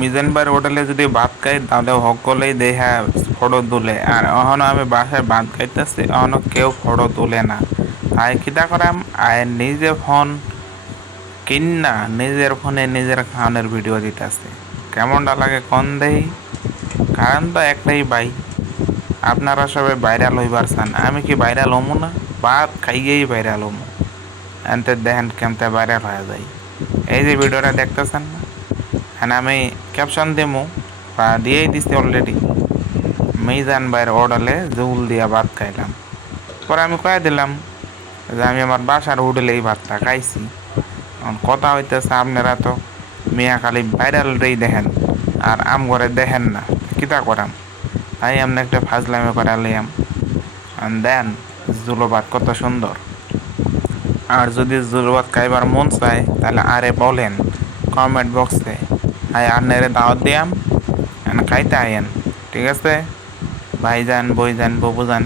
মিজানবার হোটেলে যদি ভাত খাই তাহলে সকলেই দেখা ফটো তোলে। আর অহনো আমি বাসায় ভাত খাইতেছি, অহনো কেউ ফটো তোলে না। তাই কিতা করাম আয় নিজে ফোন কিন্না নিজের ফোনে নিজের খাওয়ানোর ভিডিও দিতেছে। কেমনটা লাগে কোন দেই? কারণ তো একটাই ভাই আপনারা সবাই ভাইরাল হইবার চান। আমি কি ভাইরাল হমু না? ভাত খাইয়েই ভাইরাল হমু। এনতে দেখেন কেমতে ভাইরাল হয়ে যায়। এই যে ভিডিওটা দেখতেছেন না? হ্যাঁ আমি ক্যাপশন দেবো বা দিয়েই দিচ্ছি অলরেডি মিজান ভাইয়ের অর্ডারে জুল দিয়া ভাত খাইলাম। পরে আমি কয়ে দিলাম যে আমি আমার বাসার হোটেলেই ভাতটা খাইছি। এখন কথা হইতেছে আপনারা তো মিয়া খালি ভাইরালটাই দেখেন, আর আম করে দেখেন না। কিতা করাম? তাই আমরা একটা ফাজলামে করে লিয়াম দেন জুলো ভাত কত সুন্দর। আর যদি জুলো ভাত খাইবার মন চায়, তাহলে আরে বলেন। কমেন্ট বক্সে আই আন্নারে দাওয়াত দিয়াম খাইতে আইয়েন ঠিক আছে? ভাইজান বইজান ববুজান।